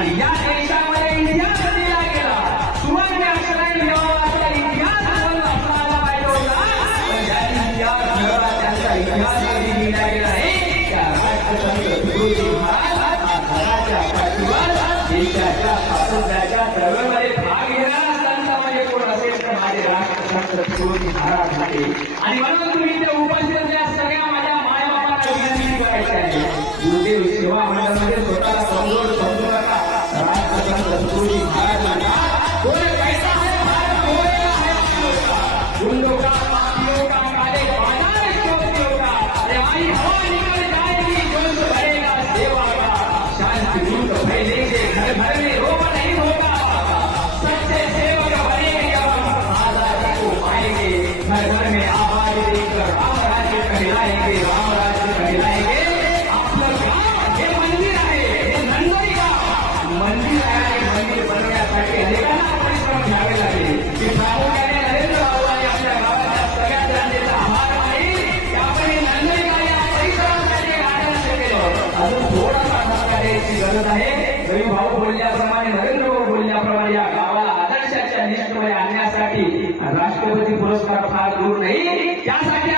या देशामध्ये इतिहास आहे त्या राष्ट्रसंत तुकडोजी महाराज घराच्या पाठीवर देशाच्या स्वातंत्र्याच्या असेल तर माझे राष्ट्रसंत तुकडोजी महाराज आहे आणि म्हणून तुम्ही इथे उपस्थित सगळ्या माझ्या मायाबाबांना विनंती गुरुदेव सेवा मंडळ राष्ट्रपती पुरस्कार फार दूर नाही. त्यासाठी